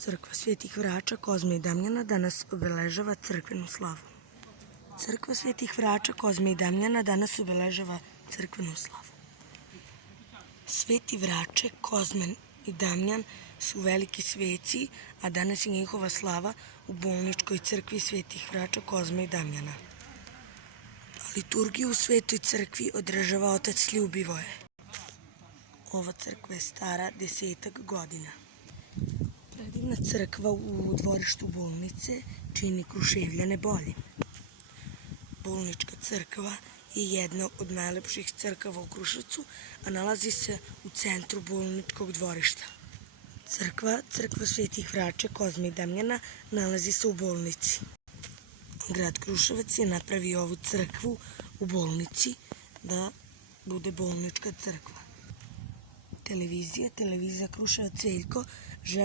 Crkva Svetih Vrača, Kozme i Damjana danas obeležava crkvenu slavu. Crkva Svetih Vrača, Kozme i Damjana danas obeležava crkvenu slavu. Sveti Vrače, Kozmen i Damjan su veliki sveci, a danas je njihova slava u bolničkoj crkvi Svetih Vrača, Kozme i Damjana. Liturgiju u Svetoj crkvi održava otac Ljubivoje. Ova crkva je stara 10 godina. Predivna crkva u dvorištu bolnice čini Kruševljane boljim. Bolnička crkva je jedna od najlepših crkava u Kruševcu, a nalazi se u centru bolničkog dvorišta. Crkva Svetih Vrača, Kozme i Damjana nalazi se u bolnici. Grad Kruševac je napravio ovu crkvu u bolnici da bude bolnička crkva. Televizija Kruševac Veljko želi